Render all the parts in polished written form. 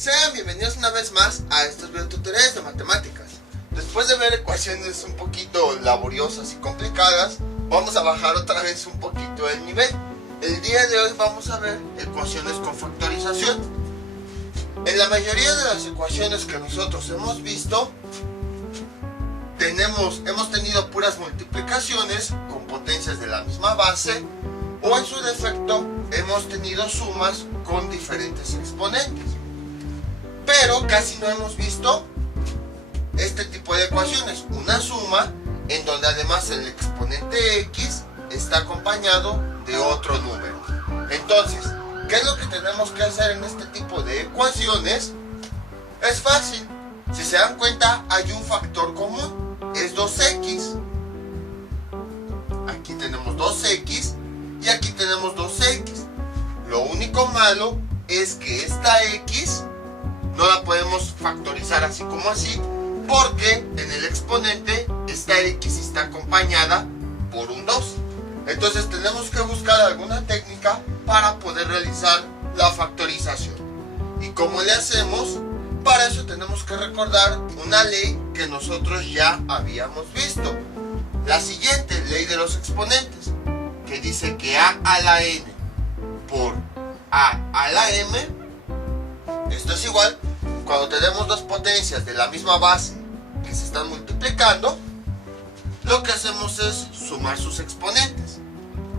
Sean bienvenidos una vez más a estos videotutoriales de matemáticas. Después de ver ecuaciones un poquito laboriosas y complicadas, vamos a bajar otra vez un poquito el nivel. El día de hoy vamos a ver ecuaciones con factorización. En la mayoría de las ecuaciones que nosotros hemos visto, hemos tenido puras multiplicaciones con potencias de la misma base, o en su defecto hemos tenido sumas con diferentes exponentes. Pero casi no hemos visto este tipo de ecuaciones, una suma en donde además el exponente x está acompañado de otro número. Entonces, ¿qué es lo que tenemos que hacer en este tipo de ecuaciones? Es fácil. Si se dan cuenta, hay un factor común, es 2x. Aquí tenemos 2x y aquí tenemos 2x. Lo único malo es que esta x no la podemos factorizar así como así, porque en el exponente esta x está acompañada por un 2. Entonces tenemos que buscar alguna técnica para poder realizar la factorización. ¿Y cómo le hacemos? Para eso tenemos que recordar una ley que nosotros ya habíamos visto. La siguiente, ley de los exponentes, que dice que a a la n por a a la m, esto es igual cuando tenemos dos potencias de la misma base que se están multiplicando, lo que hacemos es sumar sus exponentes,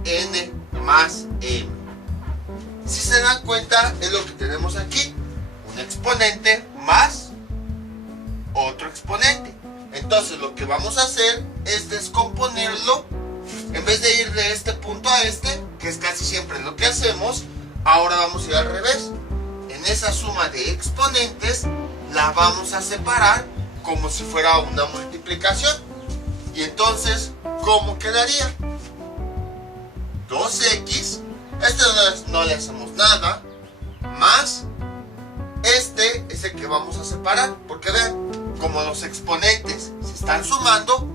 n más m. Si se dan cuenta, es lo que tenemos aquí, un exponente más otro exponente. Entonces lo que vamos a hacer es descomponerlo. En vez de ir de este punto a este, que es casi siempre lo que hacemos, ahora vamos a ir al revés. En esa suma de exponentes la vamos a separar como si fuera una multiplicación. Y entonces, ¿cómo quedaría? 2x, este no le hacemos nada, más este es el que vamos a separar, porque vean, como los exponentes se están sumando,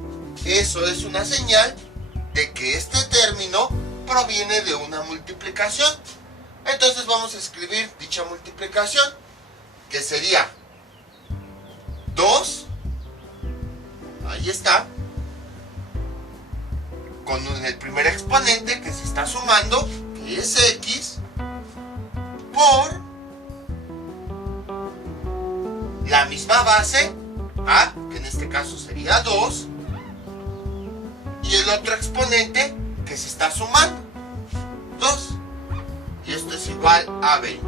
eso es una señal de que este término proviene de una multiplicación. Entonces vamos a escribir dicha multiplicación, que sería 2, ahí está, con el primer exponente que se está sumando, que es x, por la misma base, a, que en este caso sería 2, y el otro exponente que se está sumando, 2. Y esto es igual a 20.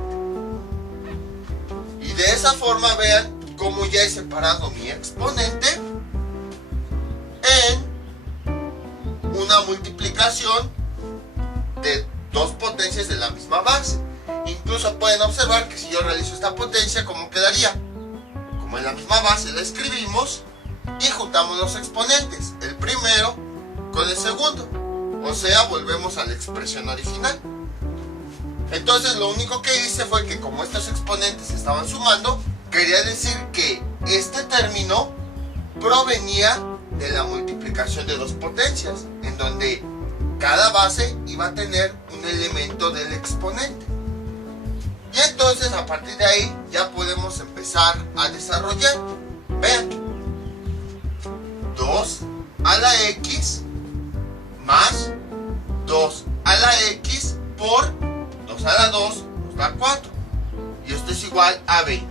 Y de esa forma vean cómo ya he separado mi exponente en una multiplicación de dos potencias de la misma base. Incluso pueden observar que si yo realizo esta potencia, ¿cómo quedaría? Como en la misma base la escribimos y juntamos los exponentes, el primero con el segundo. O sea, volvemos a la expresión original. Entonces lo único que hice fue que como estos exponentes se estaban sumando, quería decir que este término provenía de la multiplicación de dos potencias, en donde cada base iba a tener un elemento del exponente. Y entonces a partir de ahí ya podemos empezar a desarrollar. Vean, 2 a la x más 2 a la x por 2 a la 2 nos da 4. Y esto es igual a 20.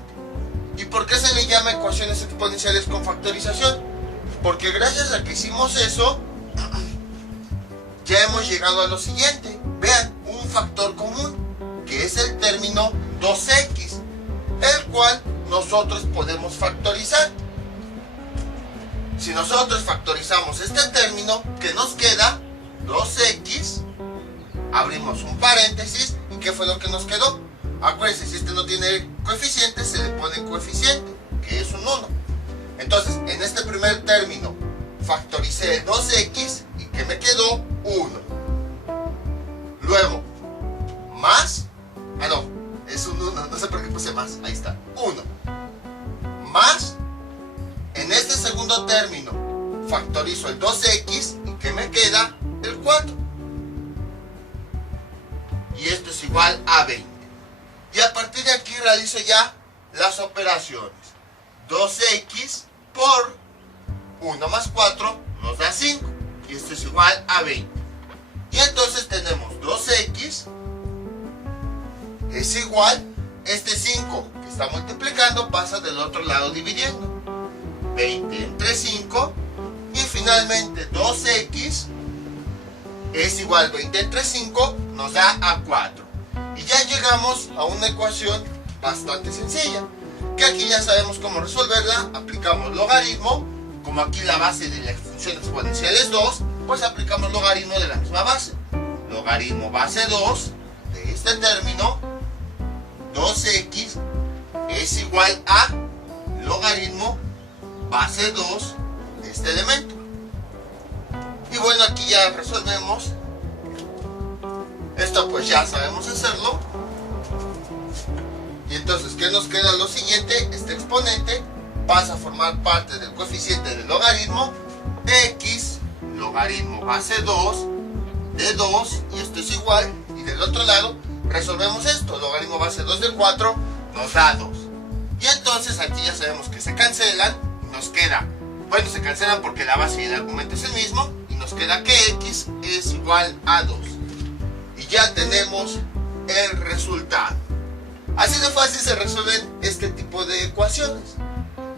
¿Y por qué se le llama ecuaciones exponenciales con factorización? Porque gracias a que hicimos eso, ya hemos llegado a lo siguiente. Vean, un factor común, que es el término 2x, el cual nosotros podemos factorizar. Si nosotros factorizamos este término, ¿qué nos queda? 2x, abrimos un paréntesis, ¿y qué fue lo que nos quedó? Acuérdense, si este no tiene coeficiente, se le pone coeficiente, que es un 1. Entonces, en este primer término, factoricé el 2x, ¿y qué me quedó? 1. Luego, más, es un 1, no sé por qué puse más, ahí está, 1. Más, en este segundo término, factorizo el 2x, ¿y qué me queda? El 4. Y esto es igual a 20. Y a partir de aquí realizo ya las operaciones. 2x por 1 más 4 nos da 5. Y esto es igual a 20. Y entonces tenemos 2x es igual, este 5 que está multiplicando pasa del otro lado dividiendo. 20 entre 5. Y finalmente 2x es igual 20 entre 5 nos da a 4. Y ya llegamos a una ecuación bastante sencilla, que aquí ya sabemos cómo resolverla. Aplicamos logaritmo, como aquí la base de la función exponencial es 2, pues aplicamos logaritmo de la misma base. Logaritmo base 2 de este término, 2x es igual a logaritmo base 2 de este elemento. Y bueno, aquí ya resolvemos. Esto pues ya sabemos hacerlo. Y entonces, ¿qué nos queda? Lo siguiente, este exponente pasa a formar parte del coeficiente del logaritmo x, logaritmo base 2 de 2, y esto es igual, y del otro lado resolvemos esto, logaritmo base 2 de 4 nos da 2. Y entonces aquí ya sabemos que se cancelan, y nos queda, bueno, se cancelan porque la base y el argumento es el mismo, y nos queda que x es igual a 2. Y ya tenemos el resultado. Así de fácil se resuelven este tipo de ecuaciones.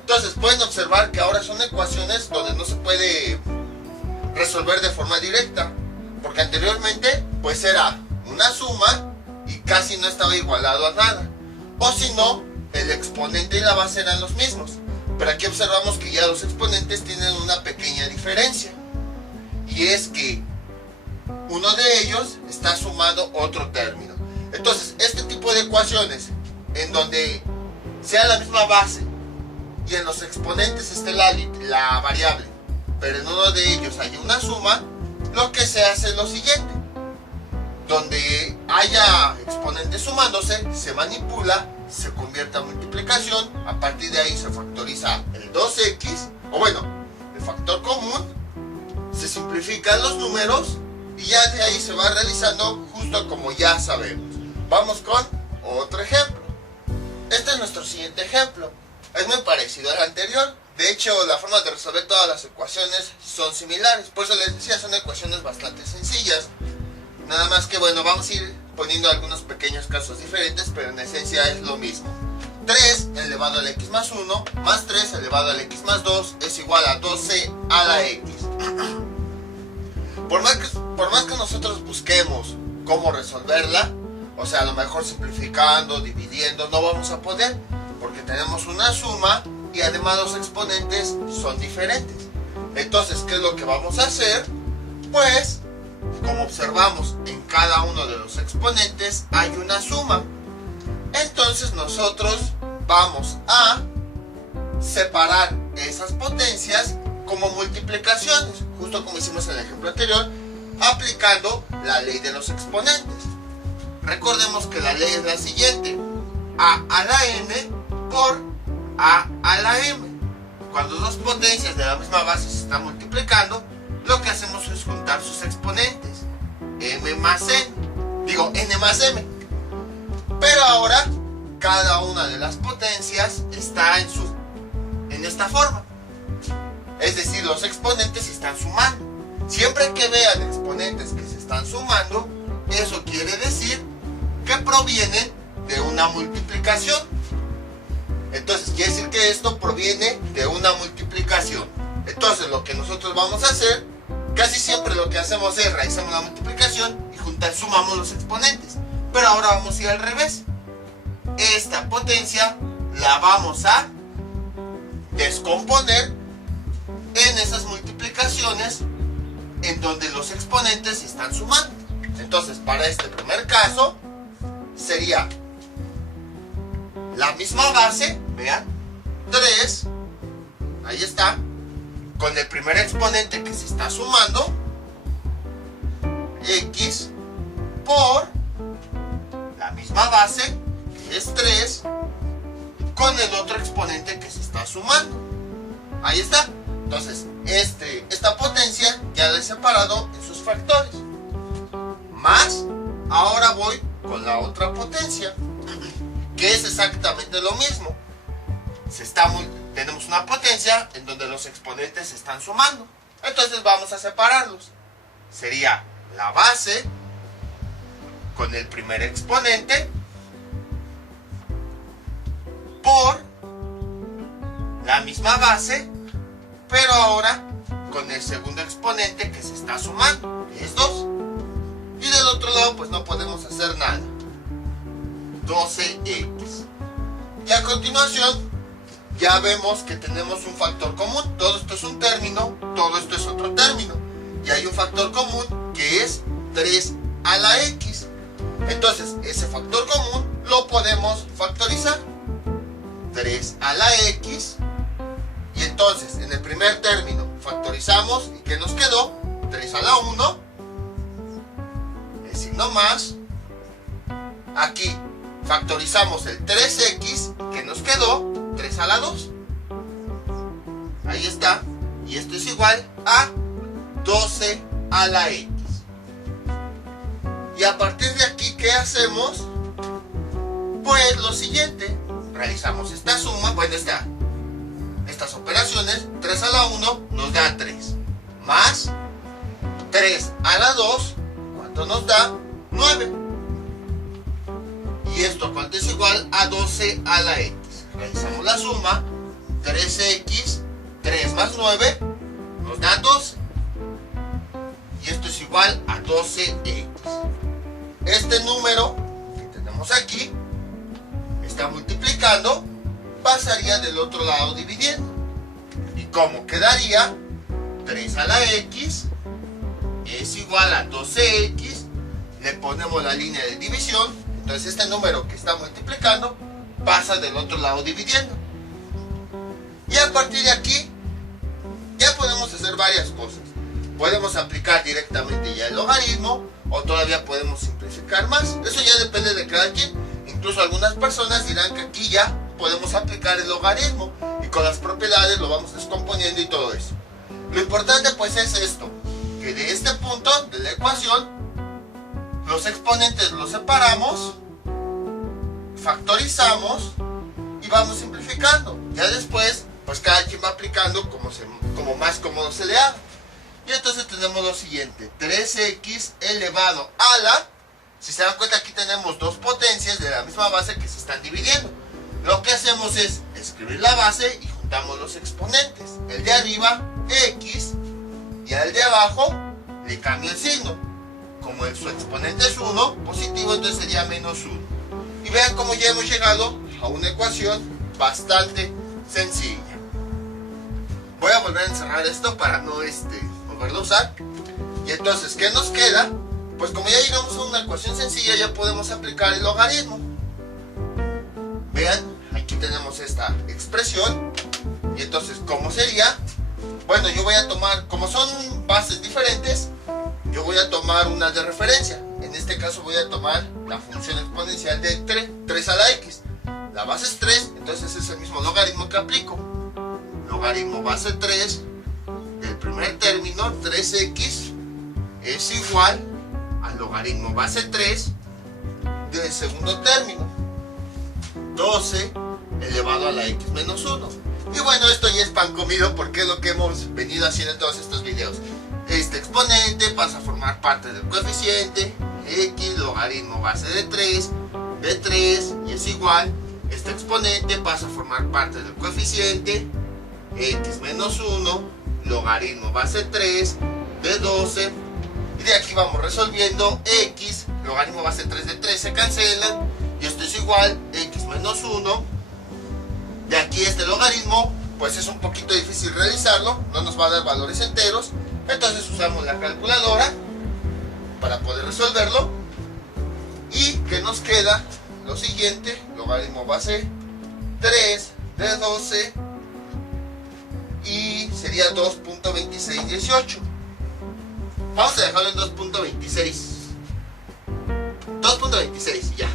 Entonces pueden observar que ahora son ecuaciones donde no se puede resolver de forma directa, porque anteriormente pues era una suma y casi no estaba igualado a nada, o si no, el exponente y la base eran los mismos. Pero aquí observamos que ya los exponentes tienen una pequeña diferencia, y es que uno de ellos está sumando otro término. Entonces, este tipo de ecuaciones en donde sea la misma base y en los exponentes esté la variable, pero en uno de ellos hay una suma, lo que se hace es lo siguiente: donde haya exponentes sumándose, se manipula, se convierte a multiplicación, a partir de ahí se factoriza el 2x, o bueno, el factor común, se simplifican los números y ya de ahí se va realizando justo como ya sabemos. Vamos con otro ejemplo. Este es nuestro siguiente ejemplo. Es muy parecido al anterior. De hecho, la forma de resolver todas las ecuaciones son similares. Por eso les decía, son ecuaciones bastante sencillas. Nada más que, bueno, vamos a ir poniendo algunos pequeños casos diferentes, pero en esencia es lo mismo. 3 elevado al x más 1 más 3 elevado al x más 2 es igual a 12 a la x. Por más que nosotros busquemos cómo resolverla, o sea, a lo mejor simplificando, dividiendo, no vamos a poder, porque tenemos una suma y además los exponentes son diferentes. Entonces, ¿qué es lo que vamos a hacer? Pues, como observamos, en cada uno de los exponentes hay una suma. Entonces nosotros vamos a separar esas potencias como multiplicaciones, justo como hicimos en el ejemplo anterior, aplicando la ley de los exponentes. Recordemos que la ley es la siguiente: a la n por a la m. Cuando dos potencias de la misma base se están multiplicando, lo que hacemos es juntar sus exponentes, m más n, n más m. Pero ahora cada una de las potencias está en esta forma, es decir, los exponentes se están sumando. Siempre que vean exponentes que se están sumando, eso quiere decir que provienen de una multiplicación. Entonces quiere decir que esto proviene de una multiplicación. Entonces lo que nosotros vamos a hacer, casi siempre lo que hacemos es realizamos la multiplicación y sumamos los exponentes. Pero ahora vamos a ir al revés. Esta potencia la vamos a descomponer en esas multiplicaciones en donde los exponentes se están sumando. Entonces, para este primer caso sería la misma base, vean, 3, ahí está, con el primer exponente que se está sumando, x por la misma base, que es 3, con el otro exponente que se está sumando. Ahí está. Entonces, esta potencia ya la he separado en sus factores. Más, ahora voy con la otra potencia, que es exactamente lo mismo. tenemos una potencia en donde los exponentes se están sumando. Entonces vamos a separarlos. Sería la base con el primer exponente por la misma base, pero ahora con el segundo exponente que se está sumando, que es 2. Y del otro lado pues no podemos hacer nada. 12x. Y a continuación ya vemos que tenemos un factor común. Todo esto es un término, todo esto es otro término. Y hay un factor común que es 3 a la x. Entonces ese factor común lo podemos factorizar. 3 a la x. Y entonces en el primer término factorizamos. ¿Y qué nos quedó? 3 a la 1. El signo más. Aquí factorizamos el 3x. ¿Qué nos quedó? 3 a la 2. Ahí está. Y esto es igual a 12 a la x. Y a partir de aquí, ¿qué hacemos? Pues lo siguiente. Realizamos esta suma. Bueno, estas operaciones. 3 a la 1 nos da 3. Más 3 a la 2. ¿Cuánto nos da? 9. Y esto cuánto es igual a 12 a la x. Realizamos la suma. 3x, 3 más 9 nos da 12. Y esto es igual a 12x. Este número que tenemos aquí está multiplicando, pasaría del otro lado dividiendo. ¿Y cómo quedaría? 3 a la x es igual a 12x. Le ponemos la línea de división. Entonces este número que está multiplicando pasa del otro lado dividiendo. Y a partir de aquí ya podemos hacer varias cosas. Podemos aplicar directamente ya el logaritmo, o todavía podemos simplificar más. Eso ya depende de cada quien. Incluso algunas personas dirán que aquí ya podemos aplicar el logaritmo y con las propiedades lo vamos descomponiendo y todo eso. Lo importante pues es esto, que de este punto de la ecuación los exponentes los separamos, factorizamos y vamos simplificando. Ya después pues cada quien va aplicando como más cómodo se le haga. Y entonces tenemos lo siguiente, 3x elevado a la, si se dan cuenta aquí tenemos dos potencias de la misma base que se están dividiendo. Lo que hacemos es escribir la base y juntamos los exponentes. El de arriba, x, y al de abajo le cambio el signo. Como su exponente es 1, positivo, entonces sería menos 1. Y vean cómo ya hemos llegado a una ecuación bastante sencilla. Voy a volver a encerrar esto para no volverlo a usar. Y entonces, ¿qué nos queda? Pues como ya llegamos a una ecuación sencilla, ya podemos aplicar el logaritmo. Vean, aquí tenemos esta expresión. Y entonces, ¿cómo sería? Bueno, yo voy a tomar, como son bases diferentes, yo voy a tomar una de referencia. En este caso voy a tomar la función exponencial de 3 a la x. La base es 3, entonces es el mismo logaritmo que aplico. Logaritmo base 3 del primer término, 3x, es igual al logaritmo base 3 del segundo término, 12 elevado a la x menos 1. Y bueno, esto ya es pan comido porque es lo que hemos venido haciendo en todos estos videos. Este exponente pasa a formar parte del coeficiente, x, logaritmo base de 3, y es igual. Este exponente pasa a formar parte del coeficiente, x menos 1, logaritmo base 3 de 12. Y de aquí vamos resolviendo x, logaritmo base 3 de 3 se cancelan. Y esto es igual, x menos 1. De aquí este logaritmo, pues es un poquito difícil realizarlo, no nos va a dar valores enteros. Entonces usamos la calculadora para poder resolverlo. Y que nos queda lo siguiente, logaritmo base 3 de 12 y sería 2.2618. Vamos a dejarlo en 2.26. 2.26 ya.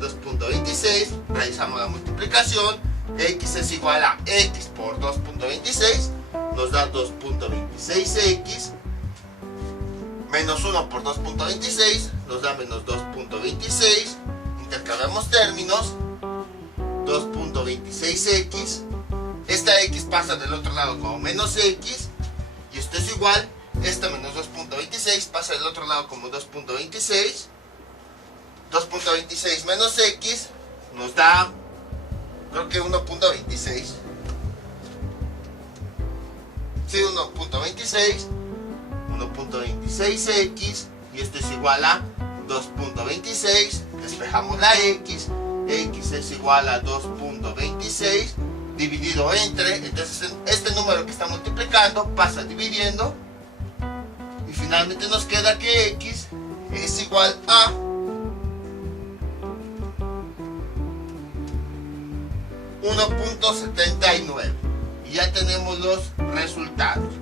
2.26, realizamos la multiplicación. X es igual a x por 2.26, nos da 2.26x, menos 1 por 2.26 nos da menos 2.26. Intercambiamos términos 2.26x. Esta x pasa del otro lado como menos x. Y esto es igual. Esta menos 2.26 pasa del otro lado como 2.26. 2.26 menos x nos da, creo que 1.26. Sí, 1.26. 1.26x. Y esto es igual a 2.26. Despejamos la x. X es igual a 2.26 dividido entre. Entonces este número que está multiplicando pasa dividiendo. Y finalmente nos queda que x es igual a 1.79. Y ya tenemos los resultados.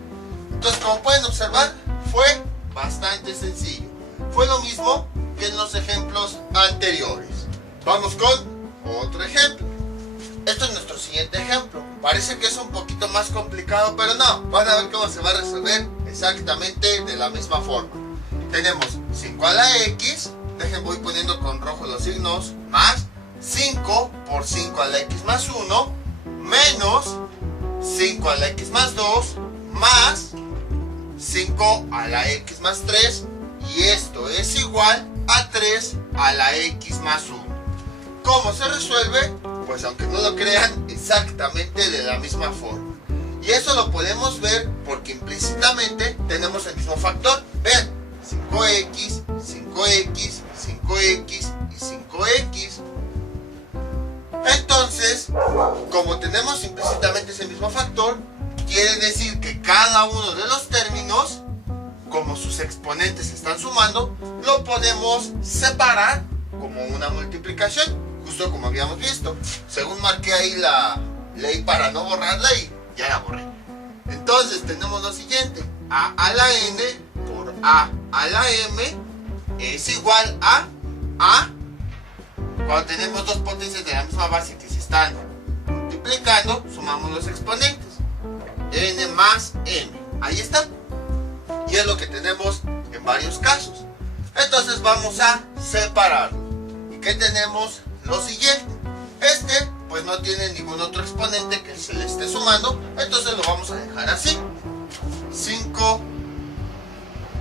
Entonces, como pueden observar, fue bastante sencillo. Fue lo mismo que en los ejemplos anteriores. Vamos con otro ejemplo. Esto es nuestro siguiente ejemplo. Parece que es un poquito más complicado, pero no. Van a ver cómo se va a resolver exactamente de la misma forma. Tenemos 5 a la x. Voy poniendo con rojo los signos. Más 5 por 5 a la x más 1. Menos 5 a la x más 2. Más 5 a la x más 3. Y esto es igual a 3 a la x más 1. ¿Cómo se resuelve? Pues aunque no lo crean, exactamente de la misma forma. Y eso lo podemos ver porque implícitamente tenemos el mismo factor. Vean, 5x, 5x, 5x y 5x. Entonces, como tenemos implícitamente ese mismo factor, quiere decir que cada uno de los términos, como sus exponentes se están sumando, lo podemos separar como una multiplicación, justo como habíamos visto. Según marqué ahí la ley para no borrarla y ya la borré. Entonces tenemos lo siguiente: a la n por a la m es igual a cuando tenemos dos potencias de la misma base que se están multiplicando, sumamos los exponentes, n más m. Ahí está. Y es lo que tenemos en varios casos. Entonces vamos a separarlo. ¿Y qué tenemos? Lo siguiente. Este pues no tiene ningún otro exponente que se le esté sumando. Entonces lo vamos a dejar así. 5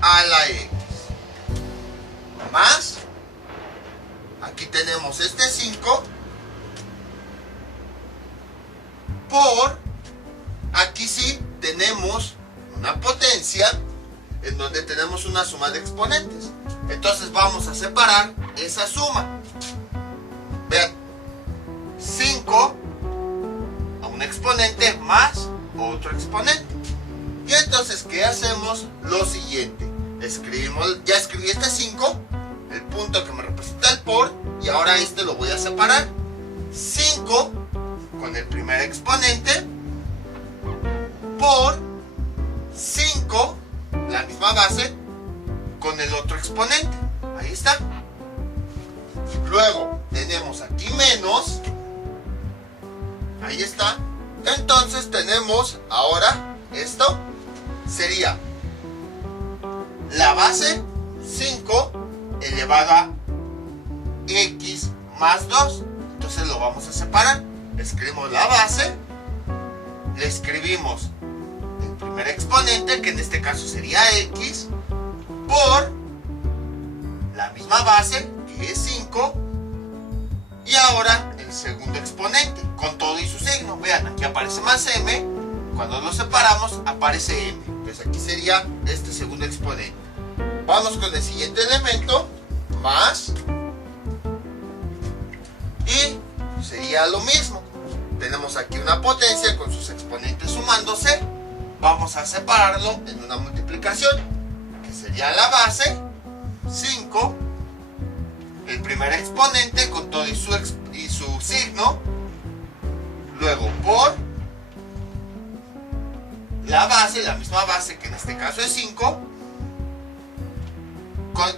a la x. Más. Aquí tenemos este 5. Por. Aquí sí tenemos una potencia en donde tenemos una suma de exponentes. Entonces vamos a separar esa suma. Vean, 5 a un exponente más otro exponente. Y entonces, ¿qué hacemos? Lo siguiente. Ya escribí este 5, el punto que me representa el por, y ahora este lo voy a separar. 5 con el primer exponente por 5, la misma base, con el otro exponente. Ahí está. Luego tenemos aquí menos. Ahí está. Entonces tenemos ahora esto. Sería la base 5 elevada a x más 2. Entonces lo vamos a separar. Escribimos la base. Le escribimos el primer exponente, que en este caso sería x, por la misma base, que es 5. Y ahora el segundo exponente, con todo y su signo. Vean, aquí aparece más m. Cuando lo separamos, aparece m. Entonces aquí sería este segundo exponente. Vamos con el siguiente elemento, más. Y sería lo mismo. Tenemos aquí una potencia con sus exponentes sumándose. Vamos a separarlo en una multiplicación, que sería la base, 5. El primer exponente con todo y su signo. Luego por la base, la misma base que en este caso es 5.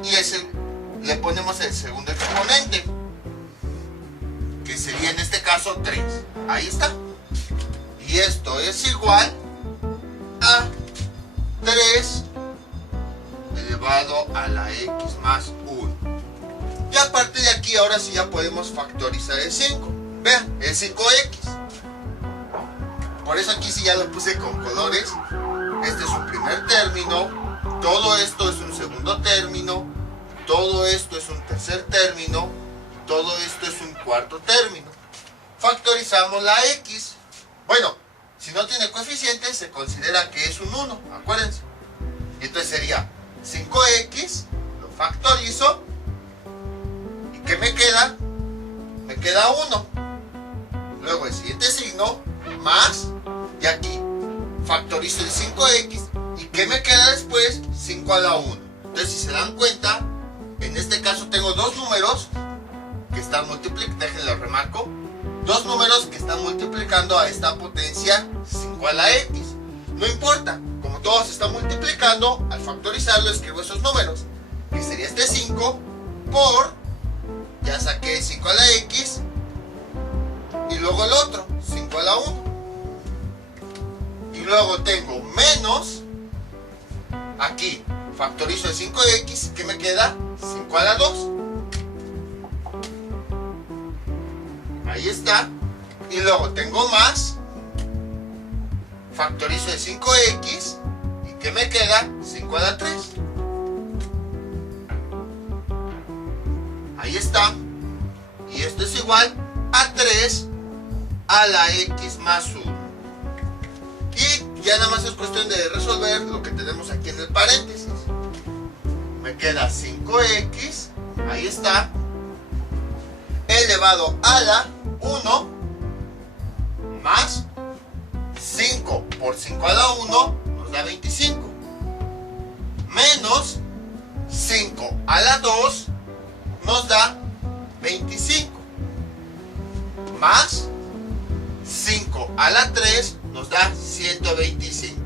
Y le ponemos el segundo exponente, que sería en este caso 3. Ahí está. Y esto es igual a 3 elevado a la x más 1. Y a partir de aquí ahora sí ya podemos factorizar el 5. Vean, es 5x. Por eso aquí sí ya lo puse con colores. Este es un primer término, todo esto es un segundo término, todo esto es un tercer término, todo esto es un cuarto término. Factorizamos la x. Bueno, si no tiene coeficiente se considera que es un 1, acuérdense. Entonces sería 5x, lo factorizo, ¿y qué me queda? Me queda 1. Luego el siguiente signo, más, y aquí factorizo el 5x, ¿y qué me queda después? 5 a la 1. Entonces si se dan cuenta, en este caso tengo dos números que están multiplicando, déjenlo remarco, dos números que están multiplicando a esta potencia 5 a la x. No importa, como todos están multiplicando, al factorizarlo escribo esos números, que sería este 5 por, ya saqué 5 a la x, y luego el otro, 5 a la 1. Y luego tengo menos, aquí factorizo el 5x, ¿qué me queda? 5 a la 2. Ahí está. Y luego tengo más, factorizo el 5x, ¿y qué me queda? 5 a la 3. Ahí está. Y esto es igual a 3 a la x más 1. Y ya nada más es cuestión de resolver lo que tenemos aquí en el paréntesis. Me queda 5x, ahí está, elevado a la 1, más 5 por 5 a la 1 nos da 25, menos 5 a la 2 nos da 25, más 5 a la 3 nos da 125.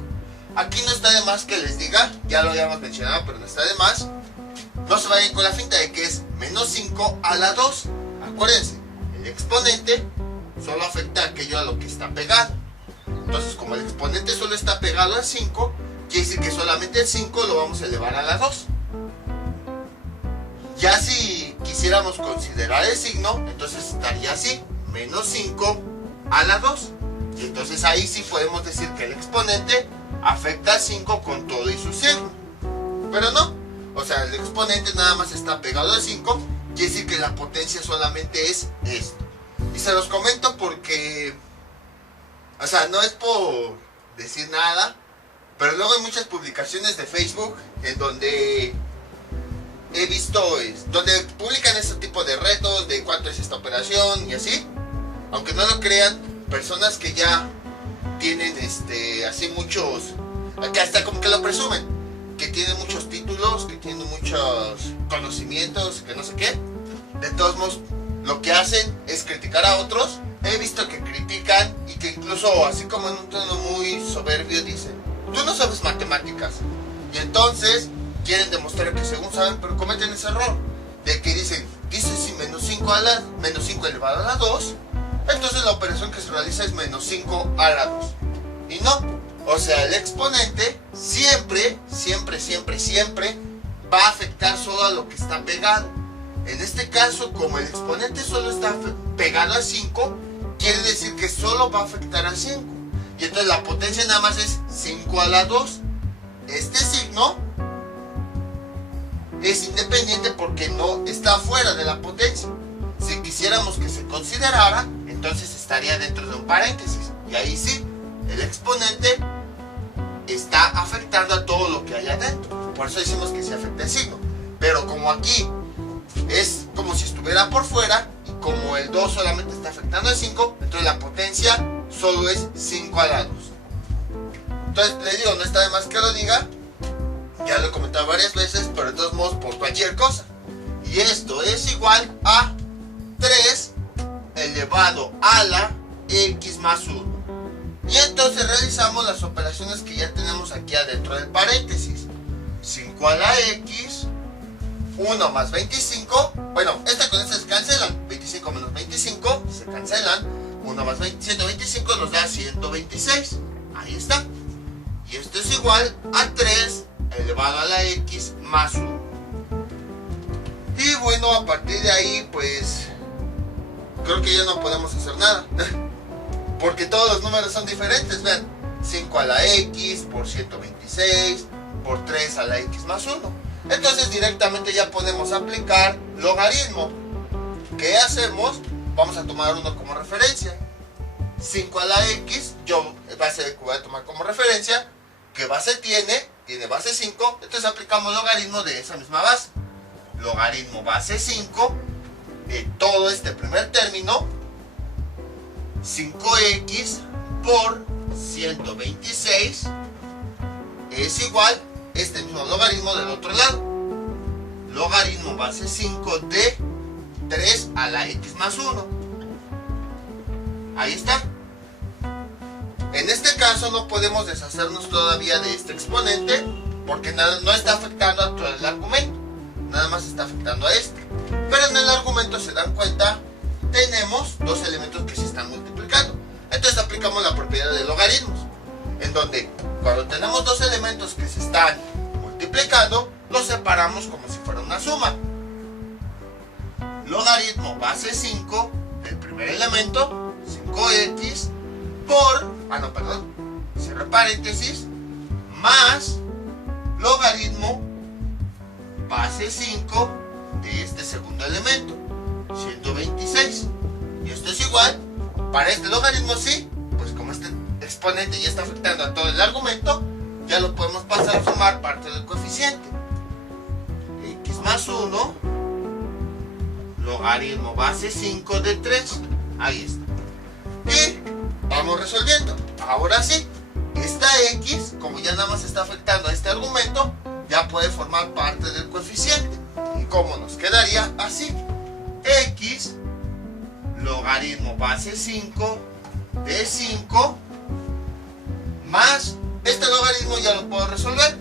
Aquí no está de más que les diga, ya lo habíamos mencionado, pero no está de más. No se vayan con la finta de que es menos 5 a la 2. Acuérdense, el exponente solo afecta aquello a lo que está pegado. Entonces, como el exponente solo está pegado al 5, quiere decir que solamente el 5 lo vamos a elevar a la 2. Ya si quisiéramos considerar el signo, entonces estaría así, menos 5 a la 2. Y entonces ahí sí podemos decir que el exponente afecta al 5 con todo y su signo. Pero no, o sea, el exponente nada más está pegado al 5, quiere decir que la potencia solamente es esto. Y se los comento porque, o sea, no es por decir nada, pero luego hay muchas publicaciones de Facebook en donde he visto, donde publican este tipo de retos, de cuánto es esta operación y así. Aunque no lo crean, personas que ya tienen así muchos, que hasta como que lo presumen, que tienen muchos títulos, que tienen muchos conocimientos, que no sé qué, de todos modos lo que hacen es criticar a otros. He visto que critican y que incluso así como en un tono muy soberbio dicen, tú no sabes matemáticas, y entonces quieren demostrar que según saben, pero cometen ese error de que dice si menos 5 elevado a la 2, entonces la operación que se realiza es menos 5 a la 2. Y no, o sea, el exponente siempre va a afectar solo a lo que está pegado. En este caso, como el exponente solo está pegado a 5, quiere decir que solo va a afectar a 5. Y entonces la potencia nada más es 5 a la 2. Este signo es independiente porque no está fuera de la potencia. Si quisiéramos que se considerara, entonces estaría dentro de un paréntesis. Y ahí sí, el exponente está afectando a todo lo que hay adentro. Por eso decimos que se afecta el signo. Pero como aquí es como si estuviera por fuera, y como el 2 solamente está afectando al 5, entonces la potencia solo es 5 a la 2. Entonces les digo, no está de más que lo diga. Ya lo he comentado varias veces, pero de todos modos por cualquier cosa. Y esto es igual a 3 elevado a la x más 1. Y entonces realizamos las operaciones que ya tenemos aquí adentro del paréntesis. 5 a la x, 1 más 25. Bueno, esta con esta se cancelan. 25 menos 25 se cancelan. 1 más 125 nos da 126. Ahí está. Y esto es igual a 3 elevado a la x más 1. Y bueno, a partir de ahí, pues creo que ya no podemos hacer nada. Porque todos los números son diferentes, vean. 5 a la x por 126 por 3 a la x más 1. Entonces directamente ya podemos aplicar logaritmo. ¿Qué hacemos? Vamos a tomar uno como referencia. 5 a la x, yo voy a tomar como referencia. ¿Qué base tiene? Tiene base 5. Entonces aplicamos logaritmo de esa misma base. Logaritmo base 5 de todo este primer término. 5x por 126 es igual este mismo logaritmo del otro lado. Logaritmo base 5 de 3 a la x más 1. Ahí está. En este caso no podemos deshacernos todavía de este exponente porque no está afectando a todo el argumento. Nada más está afectando a este. Pero en el argumento, se dan cuenta, tenemos dos elementos que se están multiplicando. Entonces aplicamos la propiedad de logaritmos, en donde cuando tenemos dos elementos que se están multiplicando, los separamos como si fuera una suma. Logaritmo base 5 del primer elemento, 5x por, cierro paréntesis, más logaritmo base 5 de este segundo elemento, 126. Y esto es igual, para este logaritmo sí, pues como este exponente ya está afectando a todo el argumento, ya lo podemos pasar a sumar parte del coeficiente. X más 1, logaritmo base 5 de 3, ahí está. Y vamos resolviendo. Ahora sí, esta x, como ya nada más está afectando a este argumento, ya puede formar parte del coeficiente. ¿Y cómo nos quedaría? Así. X logaritmo base 5 de 5 más este logaritmo ya lo puedo resolver.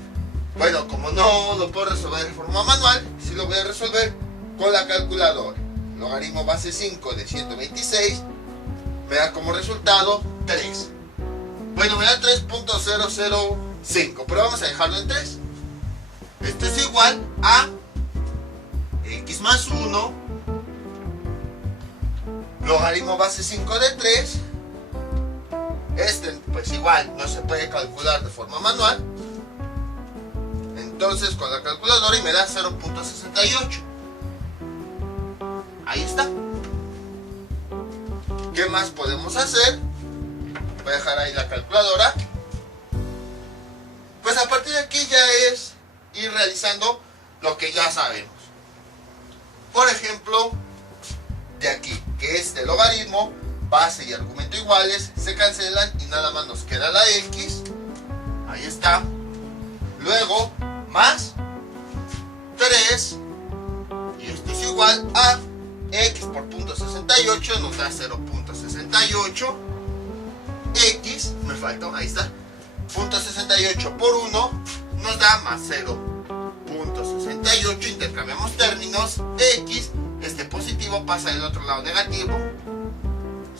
Bueno, como no lo puedo resolver de forma manual, sí lo voy a resolver con la calculadora. Logaritmo base 5 de 126 me da como resultado 3. Bueno, me da 3.005, pero vamos a dejarlo en 3. Esto es igual a x más 1 logaritmo base 5 de 3. Este pues igual no se puede calcular de forma manual, entonces con la calculadora, y me da 0.68. Ahí está. ¿Qué más podemos hacer? Voy a dejar ahí la calculadora. Pues a partir de aquí ya es ir realizando lo que ya sabemos. Por ejemplo, de aquí, que este logaritmo, base y argumento iguales, se cancelan y nada más nos queda la x. Ahí está. Luego, más 3. Y esto es igual a x por punto 68, nos da 0.68. X, me faltó, ahí está. Punto 68 por 1 nos da más 0.68. Intercambiamos términos. X, este positivo pasa del otro lado negativo.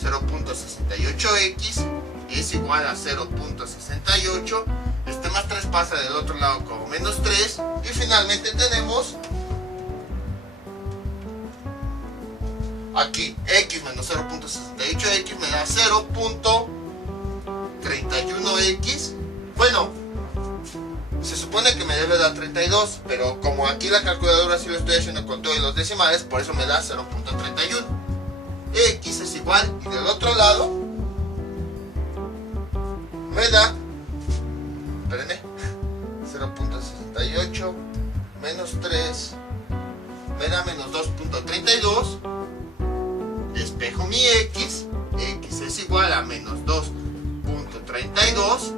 0.68x es igual a 0.68. Este más 3 pasa del otro lado como menos 3. Y finalmente tenemos aquí x menos 0.68x me da 0.31x. Bueno, se supone que me debe dar 32, pero como aquí la calculadora sí lo estoy haciendo con todos los decimales, por eso me da 0.31. X es igual, y del otro lado me da, espérenme, 0.68 menos 3 me da menos 2.32. Despejo mi x. X es igual a menos 2.32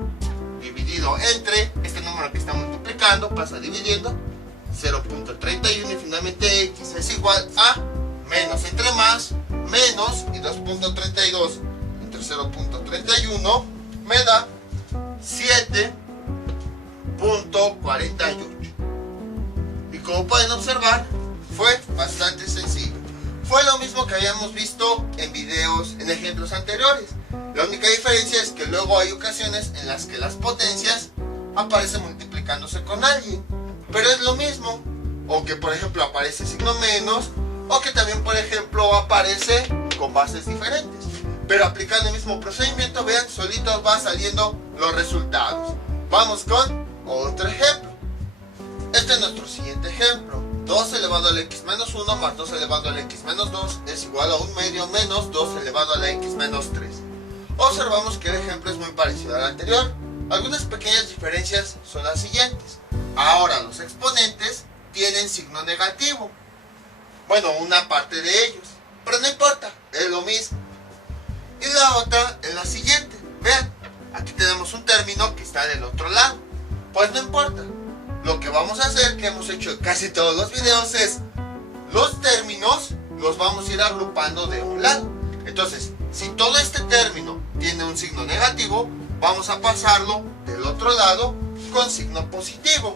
dividido entre este número que está multiplicando, pasa dividiendo, 0.31, y finalmente x es igual a menos entre más, menos, y 2.32 entre 0.31 me da 7.48. Y como pueden observar, fue bastante sencillo. Fue lo mismo que habíamos visto en videos, en ejemplos anteriores. La única diferencia es que luego hay ocasiones en las que las potencias aparecen multiplicándose con alguien, pero es lo mismo. O que por ejemplo aparece signo menos, o que también, por ejemplo, aparece con bases diferentes. Pero aplicando el mismo procedimiento, vean, solitos va saliendo los resultados. Vamos con otro ejemplo. Este es nuestro siguiente ejemplo. 2 elevado a la x menos 1 más 2 elevado a la x menos 2 es igual a 1 medio menos 2 elevado a la x menos 3. Observamos que el ejemplo es muy parecido al anterior. Algunas pequeñas diferencias son las siguientes. Ahora los exponentes tienen signo negativo. Bueno, una parte de ellos. Pero no importa, es lo mismo. Y la otra es la siguiente. Vean, aquí tenemos un término que está del otro lado. Pues no importa. Lo que vamos a hacer, que hemos hecho en casi todos los videos, es los términos los vamos a ir agrupando de un lado. Entonces, si todo este término tiene un signo negativo, vamos a pasarlo del otro lado con signo positivo.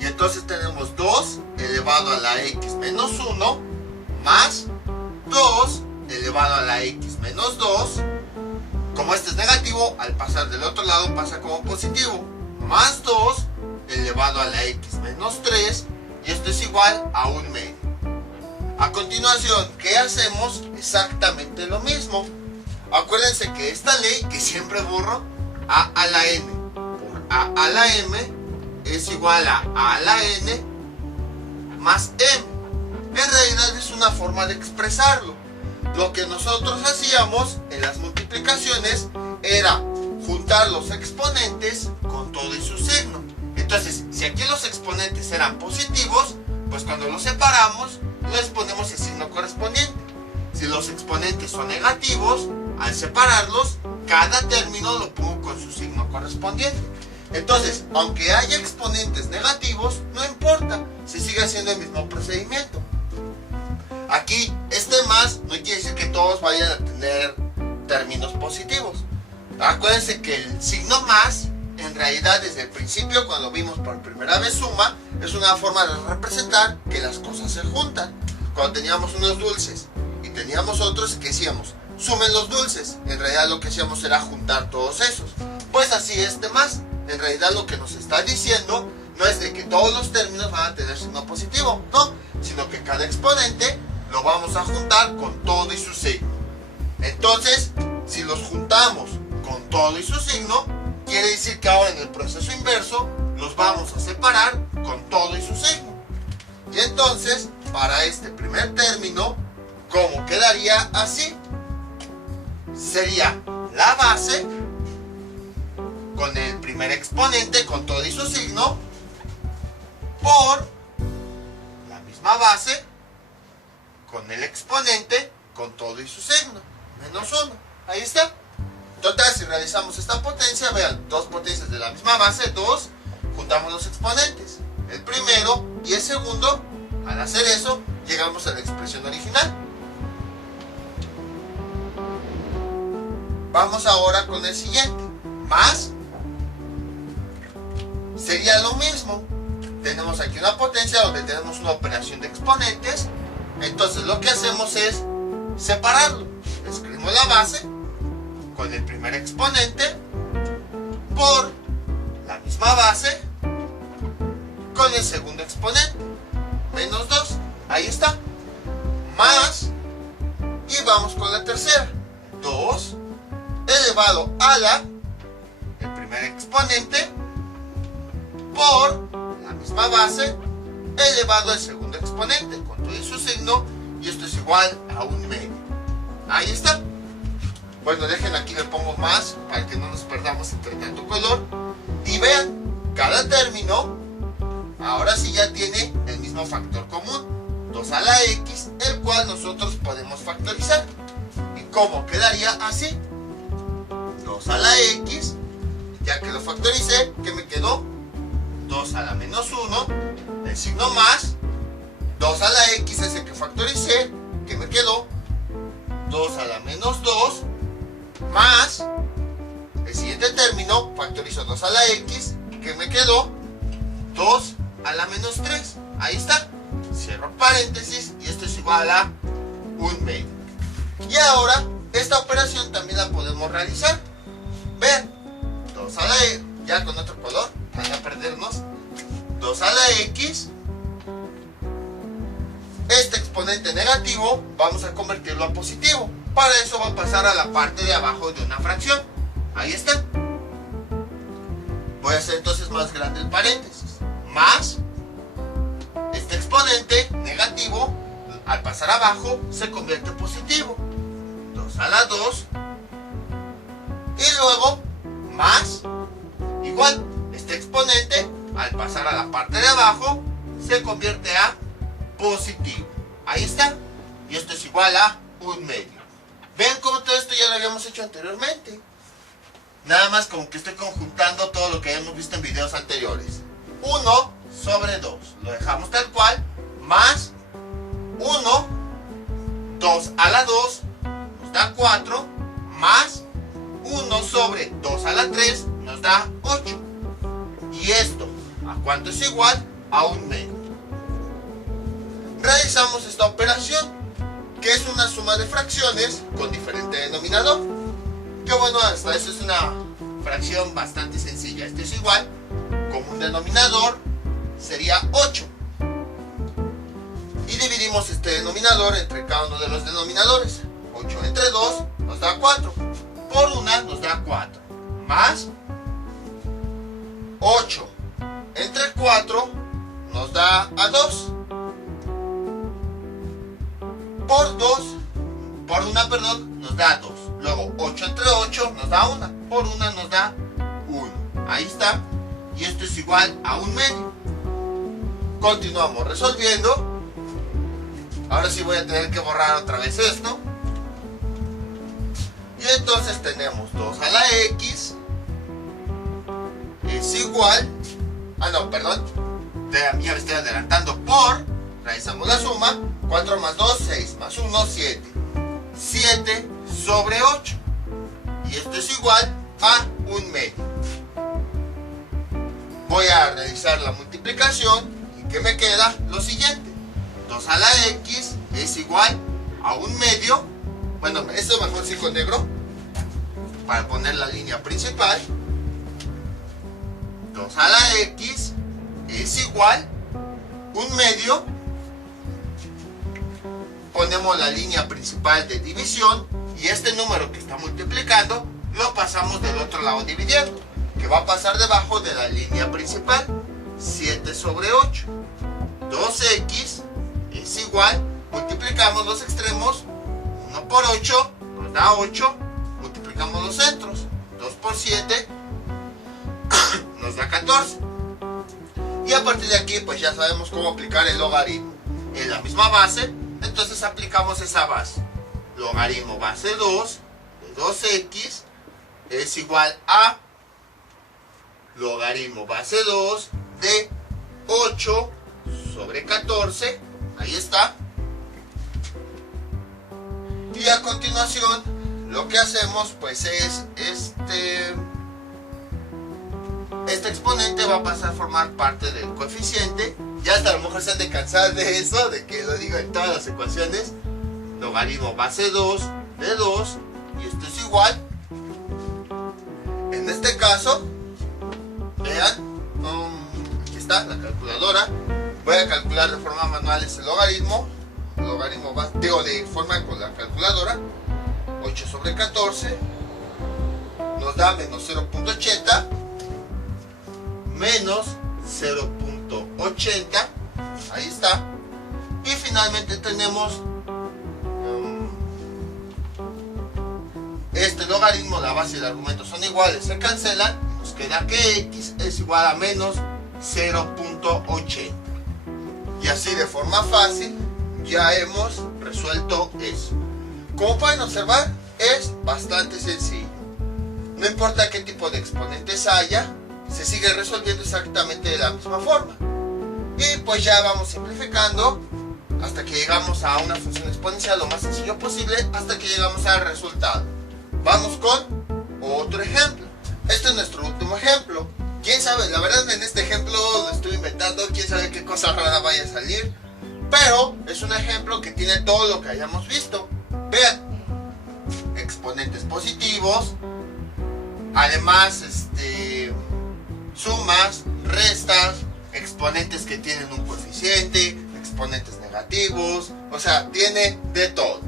Y entonces tenemos 2 elevado a la x menos 1 más 2 elevado a la x menos 2. Como este es negativo, al pasar del otro lado pasa como positivo. Más 2 elevado a la x menos 3. Y esto es igual a 1 medio. A continuación, ¿qué hacemos? Exactamente lo mismo. Acuérdense que esta ley, que siempre borro, a la n por a la m es igual a la n más m. En realidad es una forma de expresarlo. Lo que nosotros hacíamos en las multiplicaciones era juntar los exponentes con todo y su signo. Entonces, si aquí los exponentes eran positivos, pues cuando los separamos, les ponemos el signo correspondiente. Si los exponentes son negativos, al separarlos, cada término lo pongo con su signo correspondiente. Entonces, aunque haya exponentes negativos, no importa, se sigue haciendo el mismo procedimiento. Aquí, este más no quiere decir que todos vayan a tener términos positivos. Acuérdense que el signo más, en realidad desde el principio, cuando vimos por primera vez suma, es una forma de representar que las cosas se juntan. Cuando teníamos unos dulces y teníamos otros, ¿qué hacíamos? Sumen los dulces. En realidad lo que hacíamos era juntar todos esos. Pues así este más. En realidad lo que nos está diciendo no es de que todos los términos van a tener signo positivo, no, sino que cada exponente lo vamos a juntar con todo y su signo. Entonces, si los juntamos con todo y su signo, quiere decir que ahora en el proceso inverso los vamos a separar con todo y su signo. Y entonces, para este primer término, ¿cómo quedaría así? Sería la base con el primer exponente con todo y su signo por la misma base con el exponente con todo y su signo menos 1. Ahí está. Total, si realizamos esta potencia, vean, dos potencias de la misma base, 2, juntamos los exponentes, el primero y el segundo. Al hacer eso, llegamos a la expresión original. Vamos ahora con el siguiente. Más sería lo mismo. Tenemos aquí una potencia donde tenemos una operación de exponentes. Entonces lo que hacemos es separarlo. Escribimos la base con el primer exponente por la misma base con el segundo exponente. Menos 2. Ahí está. Más. Y vamos con la tercera. 2 elevado a la, el primer exponente por la misma base elevado al segundo exponente con todo su signo, y esto es igual a 1 medio. Ahí está. Bueno, dejen aquí, le pongo más para que no nos perdamos entre tanto color. Y vean, cada término ahora sí ya tiene el mismo factor común, 2 a la x, el cual nosotros podemos factorizar. ¿Y cómo quedaría así? 2 a la x, ya que lo factoricé, ¿qué me quedó? 2 a la menos 1, el signo más, 2 a la x es el que factoricé, ¿qué me quedó? 2 a la menos 2, más, el siguiente término, factorizo 2 a la x, ¿qué me quedó? 2 a la menos 3, ahí está, cierro paréntesis, y esto es igual a 1 medio. Y ahora, esta operación también la podemos realizar. Vean, 2 a la x, ya con otro color, para no perdernos, 2 a la x, este exponente negativo vamos a convertirlo a positivo. Para eso va a pasar a la parte de abajo de una fracción. Ahí está. Voy a hacer entonces más grande el paréntesis. Más este exponente negativo, al pasar abajo, se convierte en positivo. 2 a la 2. Y luego, más, igual, este exponente, al pasar a la parte de abajo, se convierte a positivo. Ahí está. Y esto es igual a 1/2. ¿Ven cómo todo esto ya lo habíamos hecho anteriormente? Nada más como que estoy conjuntando todo lo que hemos visto en videos anteriores. 1 sobre 2. Lo dejamos tal cual. Más 1. 2 a la 2 nos da 4. Más 1 sobre 2 a la 3 nos da 8. ¿Y esto a cuánto es igual? A 1/2. Realizamos esta operación, que es una suma de fracciones con diferente denominador. Que bueno, hasta eso es una fracción bastante sencilla. Este es igual, como un denominador sería 8. Y dividimos este denominador entre cada uno de los denominadores. 8 entre 2 nos da 4. Por 1 nos da 4. Más 8 entre 4 nos da a 2. Por 1, perdón, nos da 2. Luego 8 entre 8 nos da 1. Por 1 nos da 1. Ahí está. Y esto es igual a 1/2. Continuamos resolviendo. Ahora sí voy a tener que borrar otra vez esto. Y entonces tenemos 2 a la x es igual. No, perdón. Ya me estoy adelantando. Por, realizamos la suma. 4 más 2, 6. Más 1, 7. 7 sobre 8. Y esto es igual a 1/2. Voy a realizar la multiplicación. ¿Y qué me queda? Lo siguiente. 2 a la x es igual a 1/2. Bueno, esto mejor sí con negro, para poner la línea principal. 2 a la x es igual 1/2. Ponemos la línea principal de división y este número que está multiplicando lo pasamos del otro lado dividiendo, que va a pasar debajo de la línea principal. 7 sobre 8. 2x es igual, multiplicamos los extremos. 1 por 8 nos da 8. Multiplicamos los centros. 2 por 7 nos da 14. Y a partir de aquí pues ya sabemos cómo aplicar el logaritmo. En la misma base, entonces aplicamos esa base. Logaritmo base 2 de 2x es igual a logaritmo base 2 de 8 sobre 14. Ahí está. Y a continuación lo que hacemos pues es este exponente va a pasar a formar parte del coeficiente. Ya hasta a lo mejor se han de cansar de eso, de que lo digo en todas las ecuaciones. Logaritmo base 2 de 2, y esto es igual. En este caso, vean, aquí está la calculadora. Voy a calcular de forma manual ese logaritmo. De forma con la calculadora. 8 sobre 14 nos da menos 0.80 menos 0.80. Ahí está. Y finalmente tenemos este logaritmo. La base y el argumento son iguales, se cancelan. Nos queda que x es igual a menos 0.80. Y así de forma fácil ya hemos resuelto eso. Como pueden observar, es bastante sencillo. No importa qué tipo de exponentes haya, se sigue resolviendo exactamente de la misma forma. Y pues ya vamos simplificando hasta que llegamos a una función exponencial lo más sencillo posible, hasta que llegamos al resultado. Vamos con otro ejemplo. Este es nuestro último ejemplo. Quién sabe, la verdad en este ejemplo lo estoy inventando, quién sabe qué cosa rara vaya a salir. Pero es un ejemplo que tiene todo lo que hayamos visto. Vean, exponentes positivos, además sumas, restas, exponentes que tienen un coeficiente, exponentes negativos. negativos, o sea, tiene de todo.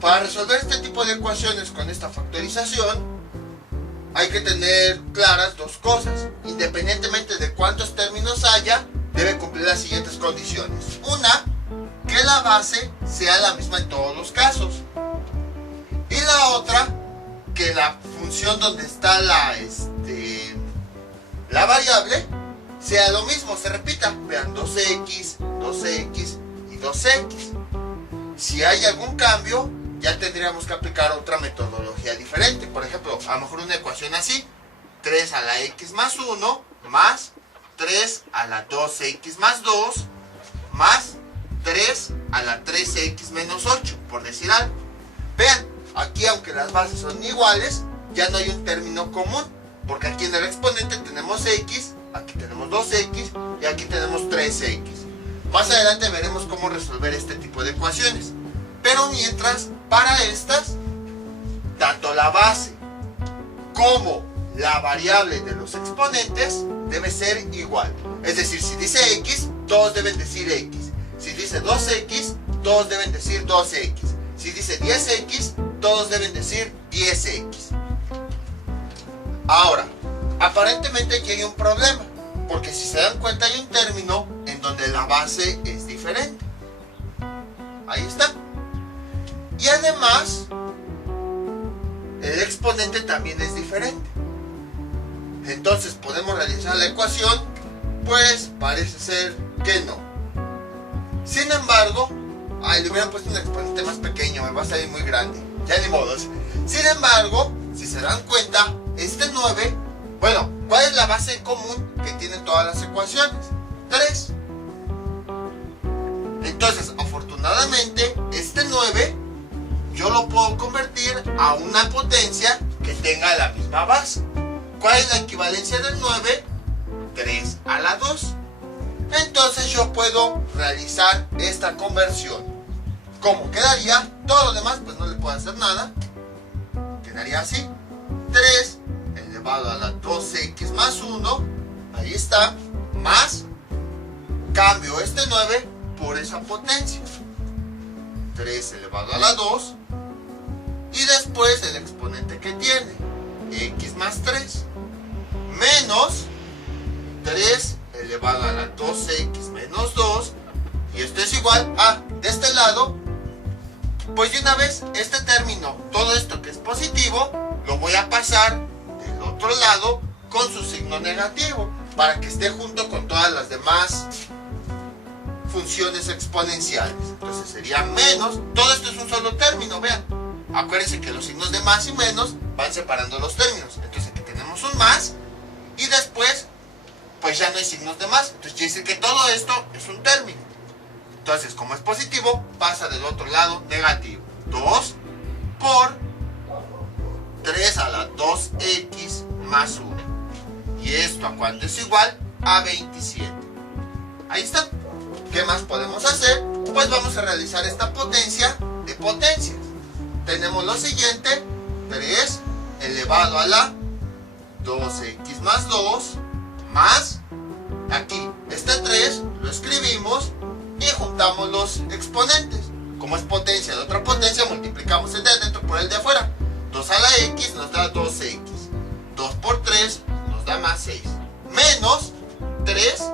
Para resolver este tipo de ecuaciones con esta factorización, hay que tener claras dos cosas. Independientemente de cuántos términos haya, debe cumplir las siguientes condiciones. Una, que la base sea la misma en todos los casos. Y la otra, que la función donde está la variable sea lo mismo, se repita. Vean, 2x, 2x y 2x. Si hay algún cambio, ya tendríamos que aplicar otra metodología diferente. Por ejemplo, a lo mejor una ecuación así: 3 a la x más 1 más 3 a la 2x más 2 más 3 a la 3x menos 8, por decir algo. Vean, aquí aunque las bases son iguales, ya no hay un término común, porque aquí en el exponente tenemos x, aquí tenemos 2x y aquí tenemos 3x. Más adelante veremos cómo resolver este tipo de ecuaciones. Pero mientras, para estas, tanto la base como la variable de los exponentes debe ser igual. Es decir, si dice x, todos deben decir x. Si dice 2x, todos deben decir 2x. Si dice 10x, todos deben decir 10x. Ahora, aparentemente aquí hay un problema, porque si se dan cuenta hay un término en donde la base es diferente. Ahí está. Y además, el exponente también es diferente. Entonces, ¿podemos realizar la ecuación? Pues parece ser que no. Sin embargo, le hubieran puesto un exponente más pequeño, me va a salir muy grande. Ya ni modos. Sin embargo, si se dan cuenta, este 9, bueno, ¿cuál es la base común que tienen todas las ecuaciones? 3. Entonces, afortunadamente, este 9 yo lo puedo convertir a una potencia que tenga la misma base. ¿Cuál es la equivalencia del 9? 3 a la 2. Entonces yo puedo realizar esta conversión. ¿Cómo quedaría? Todo lo demás pues no le puedo hacer nada. Quedaría así: 3 elevado a la 2x más 1, ahí está, más, cambio este 9 por esa potencia, 3 elevado a la 2, y después el exponente que tiene, x más 3, menos 3 elevado a la 2x menos 2, y esto es igual a, de este lado, pues de una vez este término, todo esto que es positivo, lo voy a pasar del otro lado con su signo negativo, para que esté junto con todas las demás funciones exponenciales. Entonces sería menos, todo esto es un solo término, vean. Acuérdense que los signos de más y menos van separando los términos. Entonces aquí tenemos un más, y después pues ya no hay signos de más. Entonces quiere decir que todo esto es un término. Entonces, como es positivo, pasa del otro lado negativo. 2 por 3 a la 2x más 1. ¿Y esto a cuánto es igual? A 27. Ahí está. ¿Qué más podemos hacer? Pues vamos a realizar esta potencia de potencias. Tenemos lo siguiente: 3 elevado a la 2x más 2 más, aquí este 3 lo escribimos y juntamos los exponentes. Como es potencia de otra potencia, multiplicamos el de adentro por el de afuera. 2 a la x nos da 2x. 2 por 3 nos da más 6. Menos 3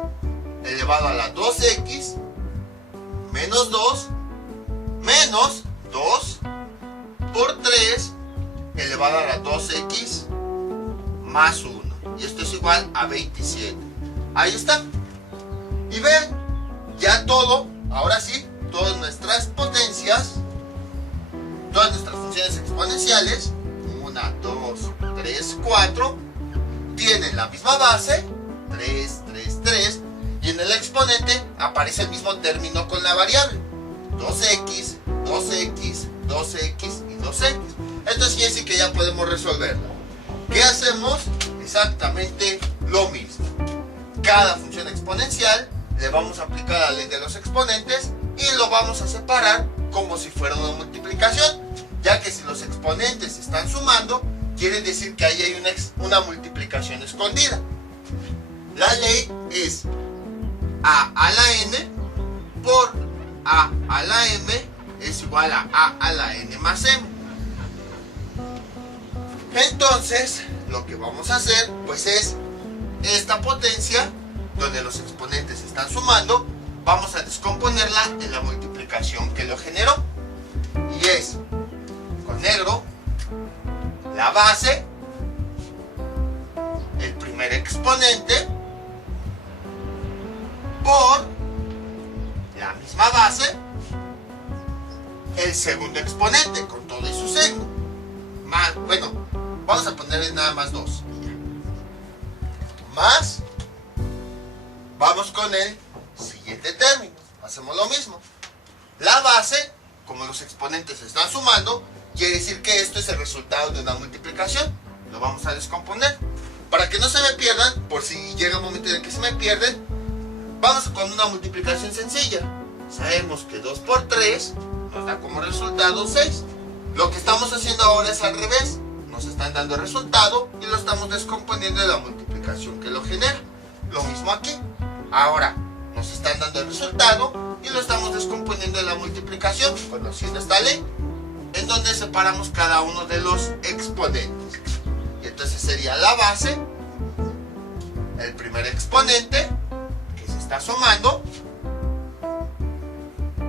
elevado a la 2x menos 2 menos 2 por 3 elevado a la 2x más 1. Y esto es igual a 27. Ahí está. Y vean, ya todo, ahora sí, todas nuestras potencias, todas nuestras funciones exponenciales, 1, 2, 3, 4, tienen la misma base, 3, 3, 3, y en el exponente aparece el mismo término con la variable, 2x, 2x, 2x y 2x. Entonces quiere decir que ya podemos resolverlo. ¿Qué hacemos? Exactamente lo mismo. Cada función exponencial le vamos a aplicar la ley de los exponentes y lo vamos a separar como si fuera una multiplicación, ya que si los exponentes están sumando, quiere decir que ahí hay una multiplicación escondida. La ley es a la n por a la m es igual a la n más m. Entonces, lo que vamos a hacer, pues es esta potencia, donde los exponentes están sumando, vamos a descomponerla en la multiplicación que lo generó. Y es, con negro, la base, el primer exponente, por la misma base, el segundo exponente, con todo y su signo. Más, bueno, vamos a ponerle nada más 2. Más, vamos con el siguiente término. Hacemos lo mismo. La base, como los exponentes están sumando, quiere decir que esto es el resultado de una multiplicación. Lo vamos a descomponer. Para que no se me pierdan, por si llega un momento en el que se me pierden, vamos con una multiplicación sencilla. Sabemos que 2 por 3 nos da como resultado 6. Lo que estamos haciendo ahora es al revés. Nos están dando el resultado y lo estamos descomponiendo de la multiplicación que lo genera. Lo mismo aquí. Ahora nos están dando el resultado y lo estamos descomponiendo de la multiplicación, conociendo esta ley, en donde separamos cada uno de los exponentes. Y entonces sería la base, el primer exponente, que se está sumando,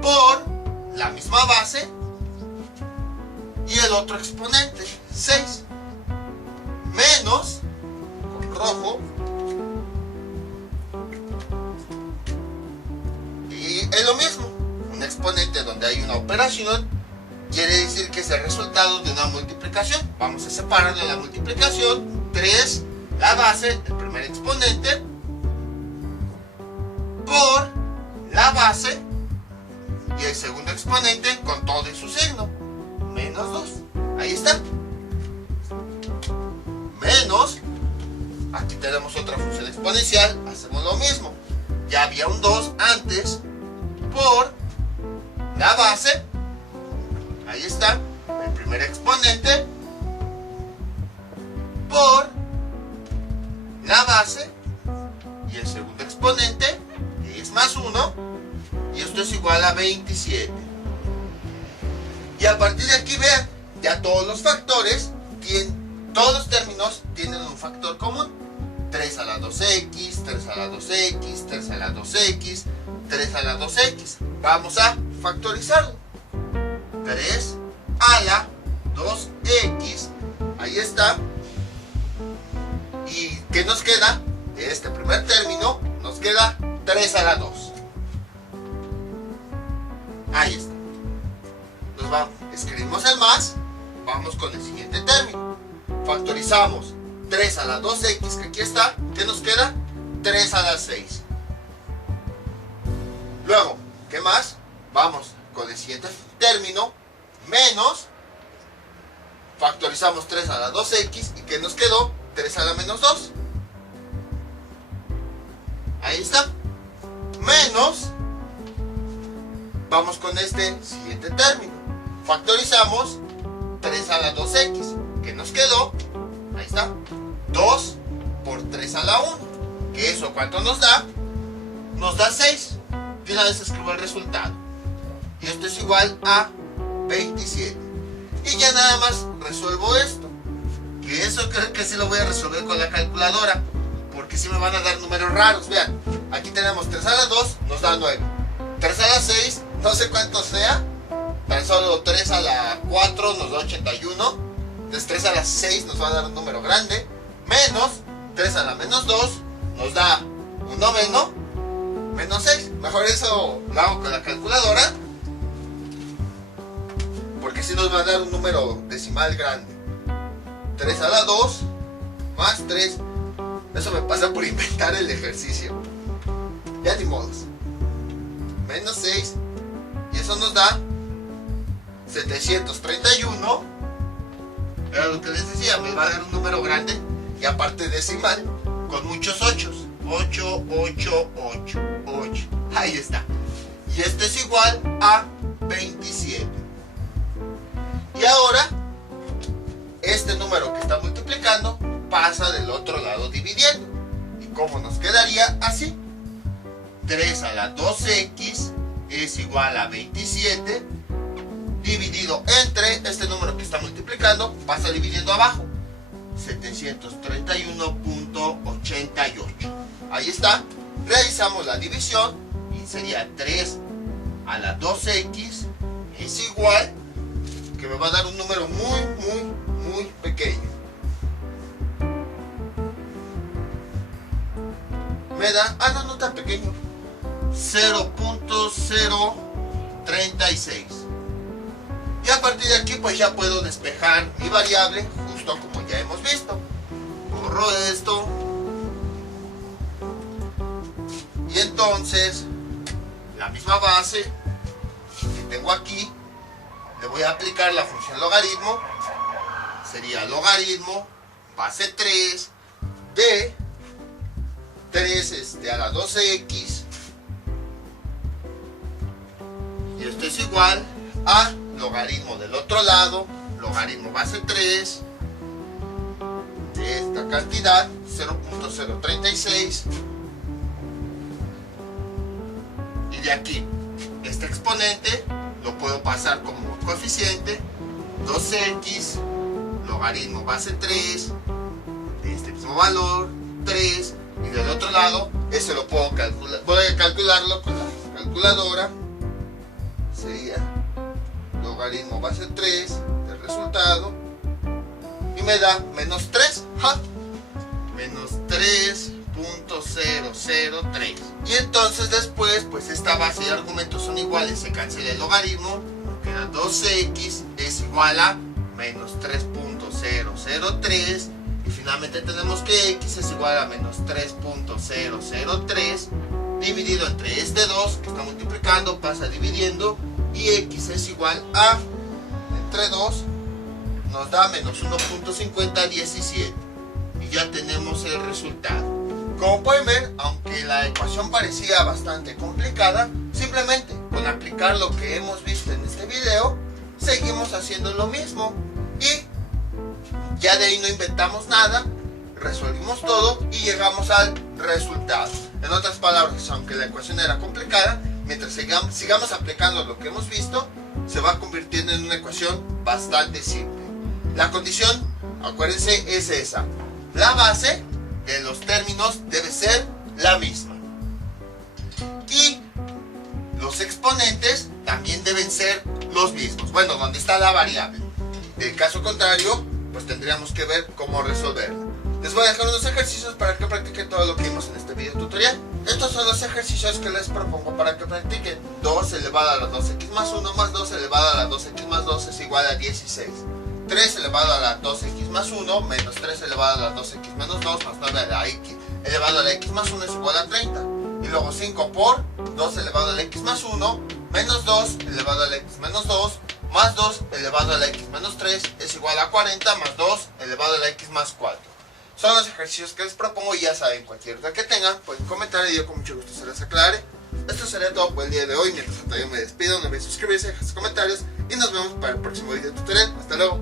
por la misma base, y el otro exponente, 6, menos, con rojo, y es lo mismo, un exponente donde hay una operación, quiere decir que es el resultado de una multiplicación. Vamos a separar de la multiplicación, 3, la base, el primer exponente, por la base, y el segundo exponente con todo y su signo, menos 2. Ahí está. Menos, aquí tenemos otra función exponencial, hacemos lo mismo. Ya había un 2 antes, por la base, ahí está, el primer exponente, por la base, y el segundo exponente, que es más 1, y esto es igual a 27. Y a partir de aquí, vean, ya todos los factores, todos los términos tienen un factor común. 3 a la 2x, 3 a la 2x, 3 a la 2x, 3 a la 2x. Vamos a factorizarlo. 3 a la 2x, ahí está. ¿Y qué nos queda? De este primer término, nos queda 3 a la 2. Ahí está. Nos vamos, escribimos el más, vamos con el siguiente término. Factorizamos 3 a la 2x, que aquí está. ¿Qué nos queda? 3 a la 6. Luego, ¿qué más? Vamos con el siguiente término, menos, factorizamos 3 a la 2x, ¿y qué nos quedó? 3 a la menos 2. Ahí está. Menos, vamos con este siguiente término. Factorizamos 3 a la 2x. ¿Qué nos quedó? Ahí está. 2 por 3 a la 1. ¿Que eso cuánto nos da? Nos da 6. De una vez escribo el resultado. Y esto es igual a 27. Y ya nada más resuelvo esto. Que eso creo que sí lo voy a resolver con la calculadora. Porque sí me van a dar números raros. Vean, aquí tenemos 3 a la 2, nos da 9. 3 a la 6, no sé cuánto sea. Tan solo 3 a la 4 nos da 81. Entonces 3 a la 6 nos va a dar un número grande. Menos 3 a la menos 2 nos da un noveno. Menos 6. Mejor eso lo hago con la calculadora. Porque si nos va a dar un número decimal grande. 3 a la 2 más 3. Eso me pasa por inventar el ejercicio. Ya ni modos. Menos 6. Y eso nos da 731. Pero lo que les decía, me va a dar un número grande. Y aparte decimal, con muchos 8. 8, 8, 8, 8. Ahí está. Y esto es igual a 27. Y ahora, este número que está multiplicando pasa del otro lado dividiendo. ¿Y cómo nos quedaría? Así. 3 a la 2x es igual a 27 dividido entre este número que está multiplicando, pasa dividiendo abajo, 731.88. Ahí está, realizamos la división y sería 3 a la 2x es igual, que me va a dar un número muy pequeño. Me da, no tan pequeño, 0.036. Y a partir de aquí pues ya puedo despejar mi variable, justo como ya hemos visto. Borro esto. Y entonces, la misma base que tengo aquí, le voy a aplicar la función logaritmo. Sería logaritmo, base 3, de 3 a la 2x. Y esto es igual a logaritmo del otro lado, logaritmo base 3 de esta cantidad, 0.036, y de aquí este exponente lo puedo pasar como coeficiente, 2x logaritmo base 3 de este mismo valor, 3, y del otro lado ese lo puedo calcular, voy a calcularlo con la calculadora, sería logaritmo base 3 del resultado y me da menos 3, menos 3.003. Y entonces después, pues esta base y argumentos son iguales, se cancela el logaritmo, queda 2x es igual a menos 3.003 y finalmente tenemos que x es igual a menos 3.003 dividido entre este 2 que está multiplicando, pasa dividiendo, y x es igual a, entre 2, nos da menos 1.5017. Y ya tenemos el resultado. Como pueden ver, aunque la ecuación parecía bastante complicada, simplemente con aplicar lo que hemos visto en este video, seguimos haciendo lo mismo. Y ya de ahí no inventamos nada, resolvimos todo y llegamos al resultado. En otras palabras, aunque la ecuación era complicada, mientras sigamos aplicando lo que hemos visto, se va convirtiendo en una ecuación bastante simple. La condición, acuérdense, es esa. La base de los términos debe ser la misma. Y los exponentes también deben ser los mismos. Bueno, donde está la variable. Del caso contrario, pues tendríamos que ver cómo resolverla. Les voy a dejar unos ejercicios para que practiquen todo lo que vimos en este video tutorial. Estos son los ejercicios que les propongo para que practiquen. 2 elevado a la 2x más 1 más 2 elevado a la 2x más 2 es igual a 16. 3 elevado a la 2x más 1 menos 3 elevado a la 2x menos 2 más 9 a la x elevado a la x más 1 es igual a 30. Y luego 5 por 2 elevado a la x más 1 menos 2 elevado a la x menos 2 más 2 elevado a la x menos 3 es igual a 40 más 2 elevado a la x más 4. Son los ejercicios que les propongo y ya saben, cualquier duda que tengan pueden comentar y yo con mucho gusto se las aclare. Esto sería todo por el día de hoy. Mientras tanto yo me despido, no olviden suscribirse, dejar sus comentarios y nos vemos para el próximo video tutorial. Hasta luego.